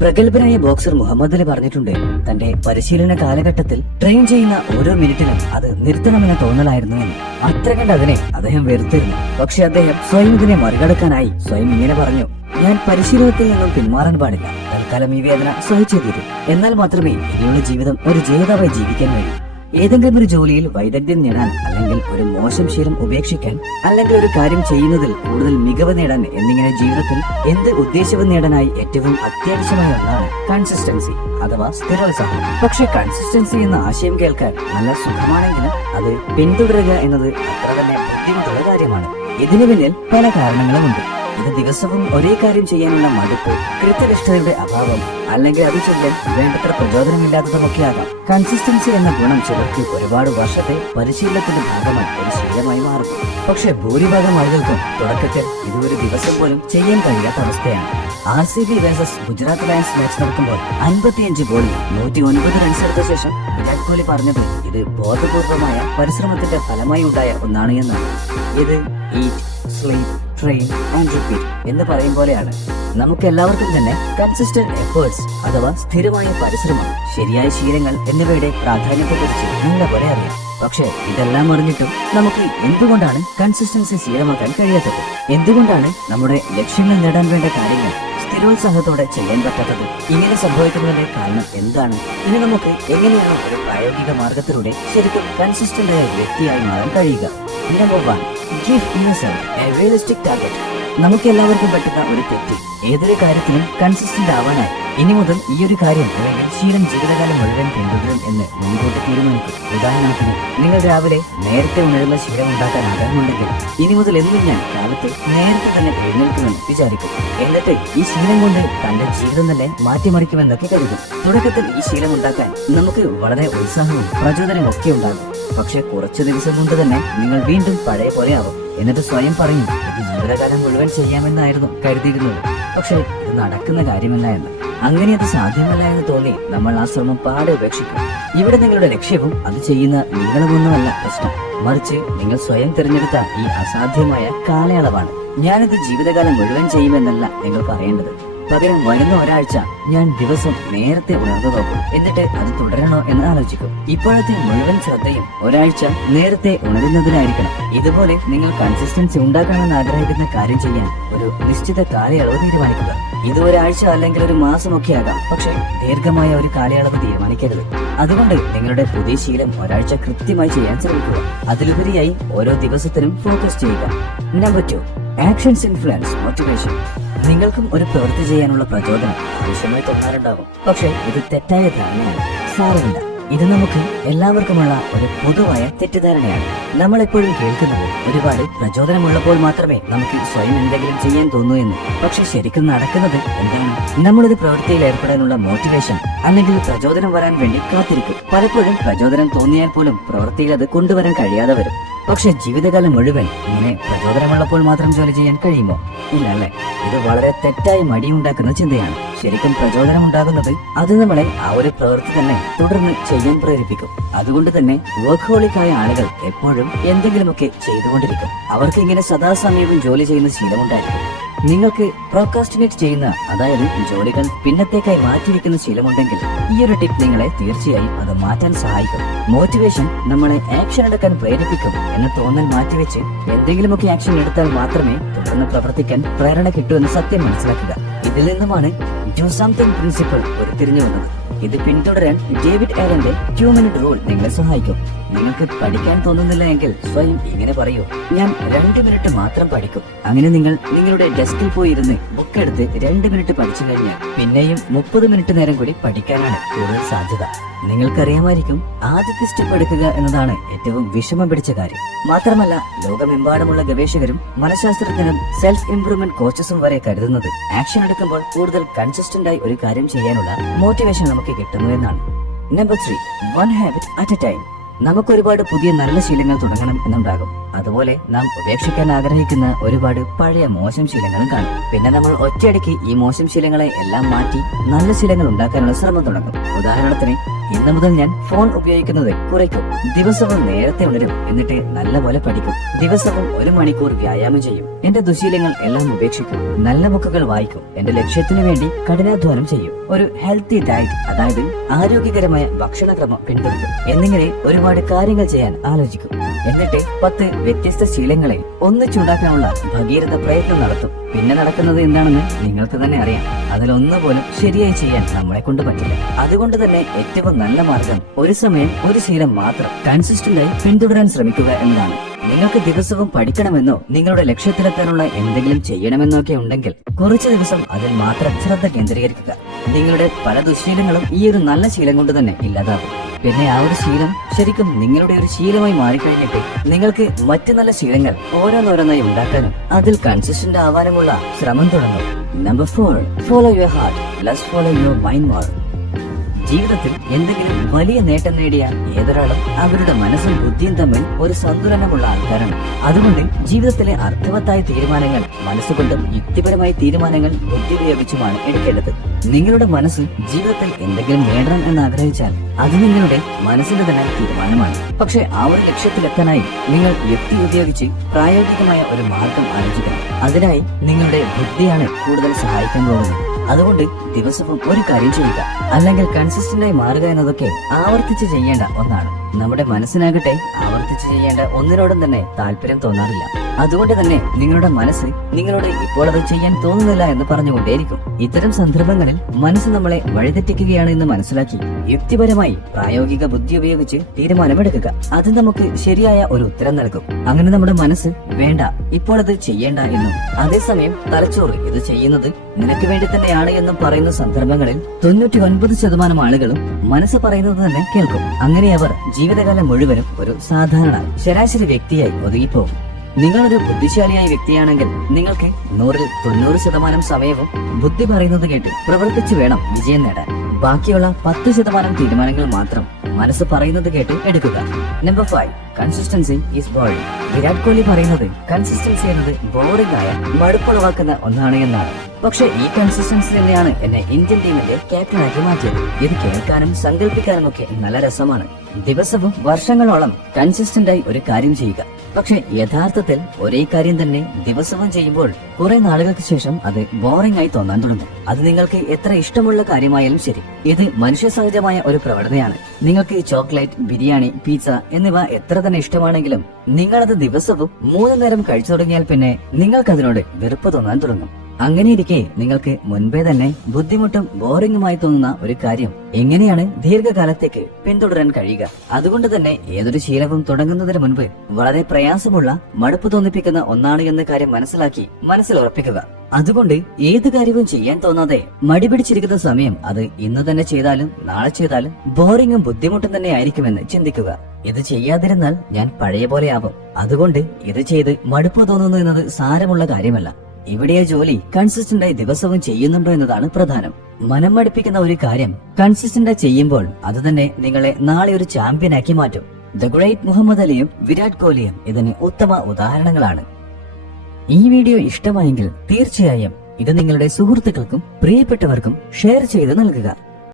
പ്രഗത്ഭനായ ബോക്സർ മുഹമ്മദ് അലി പറഞ്ഞിട്ടുണ്ട്, തന്റെ പരിശീലന കാലഘട്ടത്തിൽ ട്രെയിൻ ചെയ്യുന്ന ഓരോ മിനിറ്റിലും അത് നിർത്തണമെന്ന തോന്നലായിരുന്നു എന്ന്. അത്ര കണ്ട് അതിനെ അദ്ദേഹം വെറുത്തിരുന്നു. പക്ഷെ അദ്ദേഹം സ്വയം ഇതിനെ മറികടക്കാനായി സ്വയം ഇങ്ങനെ പറഞ്ഞു: ഞാൻ പരിശീലനത്തിൽ നിന്നും പിന്മാറാൻ പാടില്ല. തൽക്കാലം ഈ വേദന സഹിച്ചേ തീരും. എന്നാൽ മാത്രമേ ഇനിയുള്ള ജീവിതം ഒരു ജേതാവായി ജീവിക്കാൻ കഴിയൂ. ഏതെങ്കിലും ഒരു ജോലിയിൽ വൈദഗ്ധ്യം നേടാൻ, അല്ലെങ്കിൽ ഒരു മോശം ശീലം ഉപേക്ഷിക്കാൻ, അല്ലെങ്കിൽ ഒരു കാര്യം ചെയ്യുന്നതിൽ കൂടുതൽ മികവ് നേടാൻ എന്നിങ്ങനെ ജീവിതത്തിൽ എന്ത് ഉദ്ദേശവും നേടാനായി ഏറ്റവും അത്യാവശ്യമായ ഒന്നാണ് കൺസിസ്റ്റൻസി അഥവാ സ്ഥിരോത്സാഹം. പക്ഷെ കൺസിസ്റ്റൻസി എന്ന ആശയം കേൾക്കാൻ നല്ല സുഖമാണെങ്കിലും അത് പിന്തുടരുക എന്നത് അത്ര തന്നെ ബുദ്ധിമുട്ടുള്ള കാര്യമാണ്. ഇതിനു പിന്നിൽ പല കാരണങ്ങളുമുണ്ട്. ഇത് ദിവസവും ഒരേ കാര്യം ചെയ്യാനുള്ള മടുപ്പ്, കൃത്യനിഷ്ഠതയുടെ അഭാവം, അല്ലെങ്കിൽ അത് ചെയ്യാൻ വേണ്ടത്ര പ്രചോദനമില്ലാത്തതുമൊക്കെ ആകാം. കൺസിസ്റ്റൻസി എന്ന ഗുണം ചിലർക്ക് ഒരുപാട് വർഷത്തെ പരിശീലനത്തിന്റെ ഭാഗമായി ഒരു ശീലമായി മാറുന്നു. പക്ഷെ ഭൂരിഭാഗം ആളുകൾക്കും തുടക്കത്തിൽ ഇത് ഒരു ദിവസം പോലും ചെയ്യാൻ കഴിയാത്ത അവസ്ഥയാണ്. RCB versus Gujarat lions match നടക്കുമ്പോൾ 55 ബോളിൽ 109 റൺസ് എടുത്ത ശേഷം വിരാട് കോഹ്ലി പറഞ്ഞത് ഇത് ബോധപൂർവമായ പരിശ്രമത്തിന്റെ ഫലമായി ഉണ്ടായ ഒന്നാണ് എന്നാണ്. ഇത് eat, sleep, train and repeat എന്ന് പറയും പോലെയാണ്. നമുക്ക് എല്ലാവർക്കും തന്നെ കൺസിസ്റ്റന്റ് എഫേർട്സ് അഥവാ സ്ഥിരമായ പരിശ്രമം, ശരിയായ ശീലങ്ങൾ എന്നിവയുടെ പ്രാധാന്യത്തെക്കുറിച്ച് നല്ല പോലെ അറിയാം. പക്ഷേ ഇതെല്ലാം അറിഞ്ഞിട്ടും നമുക്ക് എന്തുകൊണ്ടാണ് കൺസിസ്റ്റൻസി ശീലമാക്കാൻ കഴിയാത്തത്? എന്തുകൊണ്ടാണ് നമ്മുടെ ലക്ഷ്യങ്ങൾ നേടാൻ വേണ്ട കാര്യങ്ങൾ സ്ഥിരോത്സാഹത്തോടെ ചെയ്യാൻ പറ്റാത്തത്? ഇങ്ങനെ സംഭവിക്കുന്നതിന്റെ കാരണം എന്താണ്? ഇനി നമുക്ക് എങ്ങനെയാണ് ഒരു പ്രായോഗിക മാർഗത്തിലൂടെ ശരിക്കും കൺസിസ്റ്റന്റ് ആയ വ്യക്തിയായി മാറാൻ കഴിയുക? Number 1, give yourself a realistic target. നമുക്ക് എല്ലാവർക്കും പറ്റുന്ന ഒരു തെറ്റ്, ഏതൊരു കാര്യത്തിനും കൺസിസ്റ്റന്റ് ആവാനായി ഇനി മുതൽ ഈ ഒരു കാര്യം അല്ലെങ്കിൽ ശീലം ജീവിതകാലം മുഴുവൻ പിന്തുടരും എന്ന് മുൻകൂട്ടി തീരുമാനിക്കും. ഉദാഹരണത്തിന്, നിങ്ങൾ രാവിലെ നേരത്തെ ഉണരുന്ന ശീലം ഉണ്ടാക്കാൻ ആഗ്രഹമുണ്ടെങ്കിൽ ഇനി മുതൽ എന്നും ഞാൻ കാലത്ത് നേരത്തെ തന്നെ എഴുന്നേൽക്കുമെന്ന് വിചാരിക്കും. എന്നിട്ട് ഈ ശീലം കൊണ്ട് തന്റെ ജീവിതം തന്നെ മാറ്റിമറിക്കുമെന്നൊക്കെ കരുതും. തുടക്കത്തിൽ ഈ ശീലം ഉണ്ടാക്കാൻ നമുക്ക് വളരെ ഉത്സാഹവും പ്രചോദനവും ഒക്കെ ഉണ്ടാകും. പക്ഷെ കുറച്ചു ദിവസം കൊണ്ട് തന്നെ നിങ്ങൾ വീണ്ടും പഴയ പോലെ ആവും. എന്നിട്ട് സ്വയം പറയും, ഇത് ജീവിതകാലം മുഴുവൻ ചെയ്യാമെന്നായിരുന്നു കരുതിയിരുന്നത്. പക്ഷെ ഇത് നടക്കുന്ന കാര്യമല്ല എന്ന്. അങ്ങനെ അത് സാധ്യമല്ല എന്ന് തോന്നി നമ്മൾ ആ ശ്രമം പാടെ ഉപേക്ഷിക്കും. ഇവിടെ നിങ്ങളുടെ ലക്ഷ്യവും അത് ചെയ്യുന്ന നിങ്ങളുമൊന്നുമല്ല പ്രശ്നം, മറിച്ച് നിങ്ങൾ സ്വയം തിരഞ്ഞെടുത്ത ഈ അസാധ്യമായ കാലയളവാണ്. ഞാനിത് ജീവിതകാലം മുഴുവൻ ചെയ്യുമെന്നല്ല നിങ്ങൾ പറയേണ്ടത്. പകരം വരുന്ന ഒരാഴ്ച ഞാൻ ദിവസം നേരത്തെ ഉണർന്നു നോക്കും. എന്നിട്ട് അത് തുടരണോ എന്ന് ആലോചിക്കും. ഇപ്പോഴത്തെ മുഴുവൻ ശ്രദ്ധയും ഒരാഴ്ച നേരത്തെ ഉണരുന്നതിനായിരിക്കണം. ഇതുപോലെ നിങ്ങൾ കൺസിസ്റ്റൻസി ഉണ്ടാക്കണമെന്ന് ആഗ്രഹിക്കുന്ന കാര്യം ചെയ്യാൻ ഒരു നിശ്ചിത കാലയളവ് തീരുമാനിക്കുക. ഇത് ഒരാഴ്ച അല്ലെങ്കിൽ ഒരു മാസമൊക്കെ ആകാം. പക്ഷെ ദീർഘമായ ഒരു കാലയളവ് തീരുമാനിക്കരുത്. അതുകൊണ്ട് നിങ്ങളുടെ പുതിയ ശീലം ഒരാഴ്ച കൃത്യമായി ചെയ്യാൻ ശ്രമിക്കുക. അതിലുപരിയായി ഓരോ ദിവസത്തിനും ഫോക്കസ് ചെയ്യുക. Number 2, actions influence motivation. നിങ്ങൾക്കും ഒരു പ്രവൃത്തി ചെയ്യാനുള്ള പ്രചോദനം ആവശ്യമായി തോന്നാറുണ്ടാകും. പക്ഷെ ഇത് തെറ്റായ ധാരണയാണ്. സാരമില്ല, ഇത് നമുക്ക് എല്ലാവർക്കുമുള്ള ഒരു പൊതുവായ തെറ്റിദ്ധാരണയാണ്. നമ്മൾ എപ്പോഴും കേൾക്കുന്നത് ഒരുപാട് പ്രചോദനമുള്ളപ്പോൾ മാത്രമേ നമുക്ക് സ്വയം എന്തെങ്കിലും ചെയ്യാൻ തോന്നൂ എന്ന്. പക്ഷെ ശരിക്കും നടക്കുന്നത് എന്താണ്? നമ്മളൊരു പ്രവൃത്തിയിൽ ഏർപ്പെടാനുള്ള മോട്ടിവേഷൻ അല്ലെങ്കിൽ പ്രചോദനം വരാൻ വേണ്ടി കാത്തിരിക്കും. പലപ്പോഴും പ്രചോദനം തോന്നിയാൽ പോലും പ്രവൃത്തിയിൽ അത് കൊണ്ടുവരാൻ കഴിയാതെ വരും. പക്ഷെ ജീവിതകാലം മുഴുവൻ ഇങ്ങനെ പ്രചോദനമുള്ളപ്പോൾ മാത്രം ജോലി ചെയ്യാൻ കഴിയുമോ? ഇല്ല അല്ലേ? ഇത് വളരെ തെറ്റായി മടിയുണ്ടാക്കുന്ന ചിന്തയാണ്. ശരിക്കും പ്രചോദനം ഉണ്ടാകുന്നത് അത് നമ്മളെ ആ ഒരു പ്രവൃത്തി തന്നെ തുടർന്ന് ചെയ്യാൻ പ്രേരിപ്പിക്കും. അതുകൊണ്ട് തന്നെ വർക്ക്ഹോളിക്കായ ആളുകൾ എപ്പോഴും എന്തെങ്കിലുമൊക്കെ ചെയ്തുകൊണ്ടിരിക്കും. അവർക്ക് ഇങ്ങനെ സദാസമയവും ജോലി ചെയ്യുന്ന ശീലമുണ്ടായിരിക്കും. നിങ്ങൾക്ക് പ്രോക്രാസ്റ്റിനേറ്റ് ചെയ്യുന്ന, അതായത് ജോലികൾ പിന്നത്തേക്കായി മാറ്റിവെക്കുന്ന ശീലമുണ്ടെങ്കിൽ ഈ ഒരു ടിപ്പ് നിങ്ങളെ തീർച്ചയായും അത് മാറ്റാൻ സഹായിക്കും. മോട്ടിവേഷൻ നമ്മളെ ആക്ഷൻ എടുക്കാൻ പ്രേരിപ്പിക്കും എന്ന തോന്നൽ മാറ്റിവെച്ച് എന്തെങ്കിലുമൊക്കെ ആക്ഷൻ എടുത്താൽ മാത്രമേ തുടർന്ന് പ്രവർത്തിക്കാൻ പ്രേരണ കിട്ടൂ എന്ന സത്യം മനസ്സിലാക്കുക. ഇതിൽ നിന്നുമാണ് ഡു സംതിങ് പ്രിൻസിപ്പിൾ ഉരുത്തിരിഞ്ഞു വന്നത്. ഇത് പിന്തുടരാൻ ഡേവിഡ് ആലന്റെ 2 മിനിറ്റ് റൂൾ നിങ്ങളെ സഹായിക്കും. നിങ്ങൾക്ക് പഠിക്കാൻ തോന്നുന്നില്ല എങ്കിൽ സ്വയം ഇങ്ങനെ പറയൂ: ഞാൻ 2 മിനിറ്റ് മാത്രം പഠിക്കും. അങ്ങനെ നിങ്ങൾ നിങ്ങളുടെ ഡെസ്കിൽ പോയി ഇരുന്ന് ബുക്ക് എടുത്ത് 2 മിനിറ്റ് പഠിച്ചു കഴിഞ്ഞാൽ പിന്നെയും 30 മിനിറ്റ് നേരം കൂടി പഠിക്കാനാണ് കൂടുതൽ സാധ്യത. നിങ്ങൾക്കറിയാമായിരിക്കും, ആദ്യത്തെ സ്റ്റെപ്പ് എടുക്കുക എന്നതാണ് ഏറ്റവും വിഷമം പിടിച്ച കാര്യം. മാത്രമല്ല, ലോകമെമ്പാടുമുള്ള ഗവേഷകരും മനഃശാസ്ത്രജ്ഞരും സെൽഫ് ഇംപ്രൂവ്മെന്റ് കോച്ചസും വരെ കരുതുന്നത് ആക്ഷൻ എടുക്കുമ്പോൾ കൂടുതൽ കൺസിസ്റ്റന്റ് ആയി ഒരു കാര്യം ചെയ്യാനുള്ള മോട്ടിവേഷൻ നമുക്ക് കിട്ടുന്നു എന്നാണ്. Number 3, 1 habit at A time. നമുക്ക് ഒരുപാട് പുതിയ നല്ല ശീലങ്ങൾ തുടങ്ങണം എന്നുണ്ടാകും. അതുപോലെ നാം ഉപേക്ഷിക്കാൻ ആഗ്രഹിക്കുന്ന ഒരുപാട് പഴയ മോശം ശീലങ്ങളും കാണും. പിന്നെ നമ്മൾ ഒറ്റയടിക്ക് ഈ മോശം ശീലങ്ങളെ എല്ലാം മാറ്റി നല്ല ശീലങ്ങൾ ഉണ്ടാക്കാനുള്ള ശ്രമം തുടങ്ങും. ഉദാഹരണത്തിന്, ഇന്നു മുതൽ ഞാൻ ഫോൺ ഉപയോഗിക്കുന്നത് കുറയ്ക്കും, ദിവസവും നേരത്തെ ഉണരും, എന്നിട്ട് നല്ലപോലെ പഠിക്കും, ദിവസവും 1 മണിക്കൂർ വ്യായാമം ചെയ്യും, എന്റെ ദുശീലങ്ങൾ എല്ലാം ഉപേക്ഷിക്കും, നല്ല ബുക്കുകൾ വായിക്കും, എന്റെ ലക്ഷ്യത്തിനു വേണ്ടി കഠിനാധ്വാനം ചെയ്യും, ഒരു ഹെൽത്തി ഡയറ്റ് അതായത് ആരോഗ്യകരമായ ഭക്ഷണക്രമം പിന്തുടരും എന്നിങ്ങനെ ഒരുപാട് കാര്യങ്ങൾ ചെയ്യാൻ ആലോചിക്കും. എന്നിട്ട് 10 വ്യത്യസ്ത ശീലങ്ങളെ ഒന്നിച്ചുണ്ടാക്കാനുള്ള ഭഗീരഥ പ്രയത്നം നടത്തും. പിന്നെ നടക്കുന്നത് എന്താണെന്ന് നിങ്ങൾക്ക് തന്നെ അറിയാം. അതിലൊന്നുപോലും ശരിയായി ചെയ്യാൻ നമ്മളെ കൊണ്ട് പറ്റില്ല. അതുകൊണ്ട് തന്നെ ഏറ്റവും നല്ല മാർഗം ഒരു സമയം ഒരു ശീലം മാത്രം കൺസിസ്റ്റന്റായി പിന്തുടരാൻ ശ്രമിക്കുക എന്നതാണ്. നിങ്ങൾക്ക് ദിവസവും പഠിക്കണമെന്നോ നിങ്ങളുടെ ലക്ഷ്യത്തിലെത്താനുള്ള എന്തെങ്കിലും ചെയ്യണമെന്നോ ഒക്കെ ഉണ്ടെങ്കിൽ കുറച്ചു ദിവസം അതിൽ മാത്രം ശ്രദ്ധ കേന്ദ്രീകരിക്കുക. നിങ്ങളുടെ പല ദുശീലങ്ങളും ഈ ഒരു നല്ല ശീലം കൊണ്ട് തന്നെ ഇല്ലാതാകും. പിന്നെ ആ ഒരു ശീലം ശരിക്കും നിങ്ങളുടെ ഒരു ശീലമായി മാറിക്കഴിഞ്ഞിട്ട് നിങ്ങൾക്ക് മറ്റു നല്ല ശീലങ്ങൾ ഓരോന്നോരോന്നായി ഉണ്ടാക്കാനും അതിൽ കൺസിസ്റ്റന്റ് ആവാനുമുള്ള ശ്രമം തുടങ്ങും. Number 4, follow your heart, less follow your mind more. ജീവിതത്തിൽ എന്തെങ്കിലും വലിയ നേട്ടം നേടിയ ഏതൊരാളും അവരുടെ മനസ്സും ബുദ്ധിയും തമ്മിൽ ഒരു സന്തുലനമുള്ള ആൾക്കാരാണ്. അതുകൊണ്ട് ജീവിതത്തിലെ അർത്ഥവത്തായ തീരുമാനങ്ങൾ മനസ്സുകൊണ്ടും യുക്തിപരമായ തീരുമാനങ്ങൾ ബുദ്ധി ഉപയോഗിച്ചുമാണ് എടുക്കേണ്ടത്. നിങ്ങളുടെ മനസ്സ് ജീവിതത്തിൽ എന്തെങ്കിലും നേടണം എന്ന് ആഗ്രഹിച്ചാൽ അത് നിങ്ങളുടെ മനസ്സിന്റെ തന്നെ തീരുമാനമാണ്. പക്ഷെ ആ ഒരു ലക്ഷ്യത്തിലെത്താനായി നിങ്ങൾ യുക്തി ഉപയോഗിച്ച് പ്രായോഗികമായ ഒരു മാർഗം ആലോചിക്കണം. അതിനായി നിങ്ങളുടെ ബുദ്ധിയാണ് കൂടുതൽ സഹായിക്കാൻ പോകുന്നത്. അതുകൊണ്ട് ദിവസവും ഒരു കാര്യം ചെയ്യുക, അല്ലെങ്കിൽ കൺസിസ്റ്റന്റായി മാറുക എന്നതൊക്കെ ആവർത്തിച്ച് ചെയ്യേണ്ട ഒന്നാണ്. നമ്മുടെ മനസ്സിനാകട്ടെ ആവർത്തിച്ച് ചെയ്യേണ്ട ഒന്നിനോടും തന്നെ താല്പര്യം തോന്നാറില്ല. അതുകൊണ്ട് തന്നെ നിങ്ങളുടെ മനസ്സ് നിങ്ങളോട് ഇപ്പോൾ അത് ചെയ്യാൻ തോന്നുന്നില്ല എന്ന് പറഞ്ഞുകൊണ്ടേയിരിക്കും. ഇത്തരം സന്ദർഭങ്ങളിൽ മനസ്സ് നമ്മളെ വഴിതെറ്റിക്കുകയാണ് എന്ന് മനസ്സിലാക്കി യുക്തിപരമായി പ്രായോഗിക ബുദ്ധി ഉപയോഗിച്ച് തീരുമാനമെടുക്കുക. അത് നമുക്ക് ശരിയായ ഒരു ഉത്തരം നൽകും. അങ്ങനെ നമ്മുടെ മനസ്സ് വേണ്ട, ഇപ്പോൾ അത് ചെയ്യേണ്ട എന്നും അതേസമയം തലച്ചോറ് ഇത് ചെയ്യുന്നത് നിനക്ക് വേണ്ടി തന്നെയാണ് എന്നും പറയുന്ന സന്ദർഭങ്ങളിൽ 99% ആളുകളും മനസ്സ് പറയുന്നത് തന്നെ കേൾക്കും. അങ്ങനെ അവർ ജീവിതകാലം മുഴുവനും ഒരു സാധാരണ ശരാശരി വ്യക്തിയായി ഒതുങ്ങിപ്പോകും. നിങ്ങളൊരു ബുദ്ധിശാലിയായ വ്യക്തിയാണെങ്കിൽ നിങ്ങൾക്ക് 100ൽ 90% സമയവും ബുദ്ധി പറയുന്നത് കേട്ട് പ്രവർത്തിച്ചു വേണം വിജയം നേടാൻ. ബാക്കിയുള്ള 10% തീരുമാനങ്ങൾ മാത്രം മനസ്സ് പറയുന്നത് കേട്ട് എടുക്കുക. Number 5, consistency is boring. Virat Kohli പറയുന്നത് കൺസിസ്റ്റൻസി എന്നത് ബോറിംഗ് ആയ മടുപ്പുളവാക്കുന്ന ഒന്നാണ് എന്നാണ്. പക്ഷെ ഈ കൺസിസ്റ്റൻസി തന്നെയാണ് എന്നെ ഇന്ത്യൻ ടീമിന്റെ ക്യാപ്റ്റനാക്കി മാറ്റിയത്. ഇത് കേൾക്കാനും സങ്കല്പിക്കാനും ഒക്കെ നല്ല രസമാണ്. ദിവസവും വർഷങ്ങളോളം കൺസിസ്റ്റന്റായി ഒരു കാര്യം ചെയ്യുക. പക്ഷെ യഥാർത്ഥത്തിൽ ഒരേ കാര്യം തന്നെ ദിവസവും ചെയ്യുമ്പോൾ കുറെ നാളുകൾക്ക് ശേഷം അത് ബോറിംഗ് ആയി തോന്നാൻ തുടങ്ങും. അത് നിങ്ങൾക്ക് എത്ര ഇഷ്ടമുള്ള കാര്യമായാലും ശരി, ഇത് മനുഷ്യ സഹജമായ ഒരു പ്രവണതയാണ്. നിങ്ങൾക്ക് ചോക്ലേറ്റ്, ബിരിയാണി, പിസ്സ എന്നിവ എത്ര തന്നെ ഇഷ്ടമാണെങ്കിലും നിങ്ങളത് ദിവസവും 3 നേരം കഴിച്ചു തുടങ്ങിയാൽ പിന്നെ നിങ്ങൾക്ക് അതിനോട് വെറുപ്പ് തോന്നാൻ തുടങ്ങും. അങ്ങനെയിരിക്കെ നിങ്ങൾക്ക് മുൻപേ തന്നെ ബുദ്ധിമുട്ടും ബോറിംഗുമായി തോന്നുന്ന ഒരു കാര്യം എങ്ങനെയാണ് ദീർഘകാലത്തേക്ക് പിന്തുടരാൻ കഴിയുക? അതുകൊണ്ട് തന്നെ ഏതൊരു ശീലവും തുടങ്ങുന്നതിന് മുൻപ് വളരെ പ്രയാസമുള്ള, മടുപ്പ് തോന്നിപ്പിക്കുന്ന ഒന്നാണ് എന്ന കാര്യം മനസ്സിലാക്കി മനസ്സിൽ ഉറപ്പിക്കുക. അതുകൊണ്ട് ഏത് കാര്യവും ചെയ്യാൻ തോന്നാതെ മടി പിടിച്ചിരിക്കുന്ന സമയം അത് ഇന്ന് തന്നെ ചെയ്താലും നാളെ ചെയ്താലും ബോറിംഗും ബുദ്ധിമുട്ടും തന്നെ ആയിരിക്കുമെന്ന് ചിന്തിക്കുക. ഇത് ചെയ്യാതിരുന്നാൽ ഞാൻ പഴയ പോലെയാവും. അതുകൊണ്ട് ഇത് ചെയ്ത് മടുപ്പ് തോന്നുന്നു എന്നത് സാരമുള്ള കാര്യമല്ല. ഇവിടെ ജോലി കൺസിസ്റ്റന്റായി ദിവസവും ചെയ്യുന്നുണ്ടോ എന്നതാണ് പ്രധാനം. മനം മടുപ്പിക്കുന്ന ഒരു കാര്യം കൺസിസ്റ്റന്റായി ചെയ്യുമ്പോൾ അത് തന്നെ നിങ്ങളെ നാളെ ഒരു ചാമ്പ്യനാക്കി മാറ്റും. ദ ഗ്രേറ്റ് മുഹമ്മദ് അലിയും വിരാട് കോഹ്ലിയും ഇതിന് ഉത്തമ ഉദാഹരണങ്ങളാണ്. ഈ വീഡിയോ ഇഷ്ടമായെങ്കിൽ തീർച്ചയായും ഇത് നിങ്ങളുടെ സുഹൃത്തുക്കൾക്കും പ്രിയപ്പെട്ടവർക്കും ഷെയർ ചെയ്ത് നൽകുക.